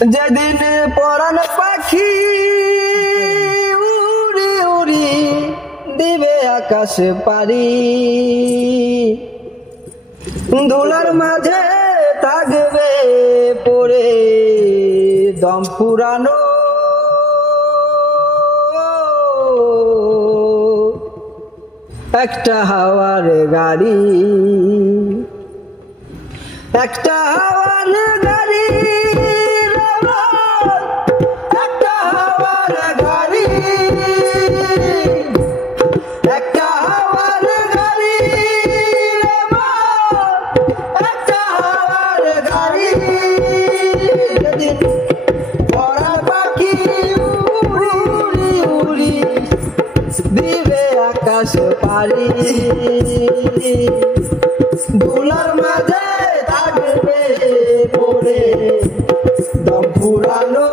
যেদিন পরাণ পাখি উড়ি উড়ি দিবে আকাশে পারি, ধুলার মাঝে থাকবে পড়ে দম ফুরানো। একটা হাওয়ার গাড়ি, একটা হাওয়ার গাড়ি, একটা হাওয়ার গাড়ি, একটা হাওয়ার গাড়ি, একটা হাওয়ার গাড়ি। যেদিন পরাণ পাখি উড়ি উড়ি উড়ি দিবে আকাশ পারি, ধুলার মাঝে থাকবে পড়ে দম ফুরানো।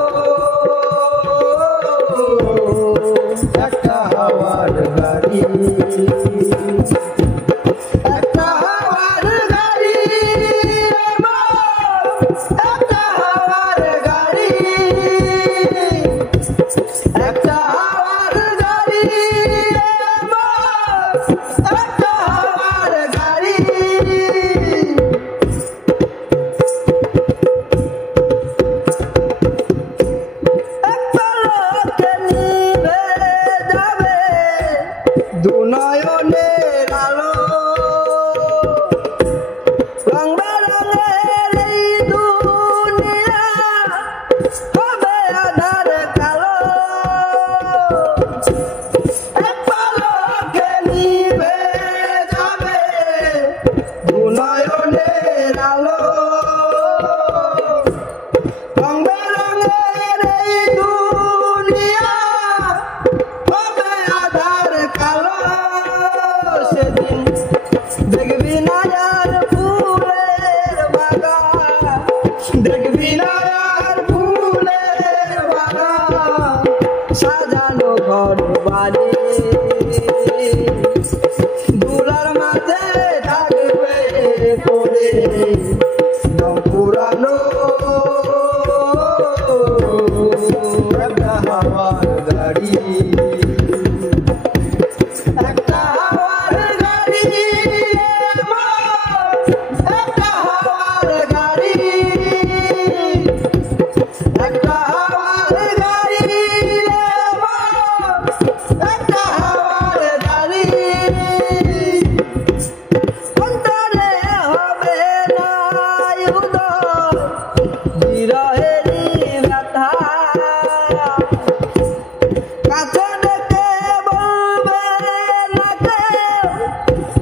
একটা হাওয়ার গাড়ি, একটা হাওয়ার গাড়ি, একটা হাওয়ার গাড়ি, একটা হাওয়ার গাড়ি, একটা হাওয়ার গাড়ি। একটা লোকে নিভে যাবে দু নয়নের আলো, রং বেরঙের এই দুনিয়া হবে আঁধার কালো। একটা লোকে নিভে যাবে দু নয়নের আলো, রং বেরঙের এই দুনিয়া হবে আঁধার কালো। সেদিন দেখবি না আর ফুলের বাগান, দেখবি না আর ফুলের বাগান, সাজানো ঘর বাড়ি, ধুলার মাঝে থাকবে পড়ে দম ফুরানো। একটা হাওয়ার গাড়ি, একটা হাওয়ার গাড়ি, একটা হাওয়ার গাড়ি, একটা হাওয়ার গাড়ি, একটা হাওয়ার গাড়ি। অন্তরে হবে না উদয় বিরহেরই ব্যথা, কাছে ডেকে বলবে না কেউ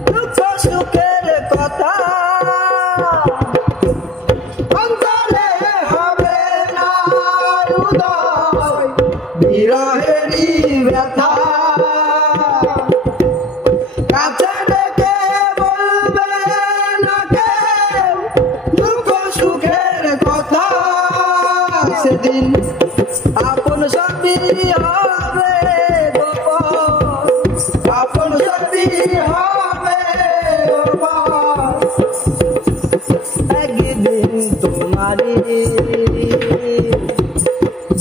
দুঃখ সুখের কথা। অন্তরে হবে না উদয় বিরহেরই ব্যথা, কাছে ডেকে বলবে না কেউ দুঃখ সুখের কথা। সেদিন আপন সবই হবে গোপন, আপন সবই হবে গোপন, একদিন তোমারই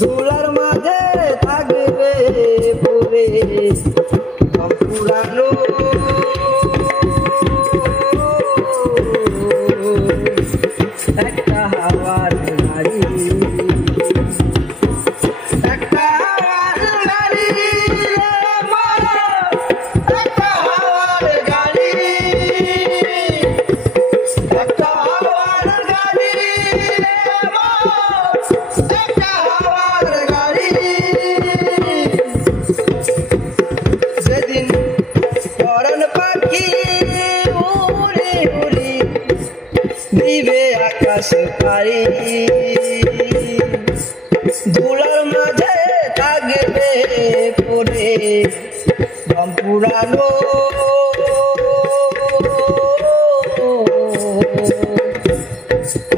ধুলার মাঝে থাকবে পড়ে দম ফুরানো। একটা হাওয়ার গাড়ি, একটা হাওয়ার গাড়ি, একটা হাওয়ার গাড়ি, একটা হাওয়ার গাড়ি, একটা হাওয়ার গাড়ি। যেদিন পরাণ পাখি উড়ি উড়ি দিবে আকাশ পারি, ধুলার মাঝে থাকবে পড়ে দম ফুরানো।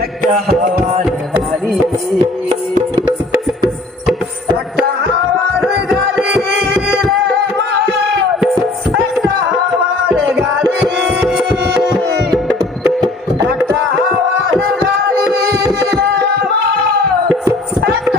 একটা হাওয়ার গাড়ি, একটা হাওয়ার গাড়ি, একটা হাওয়ার গাড়ি, একটা হাওয়ার গাড়ি, এক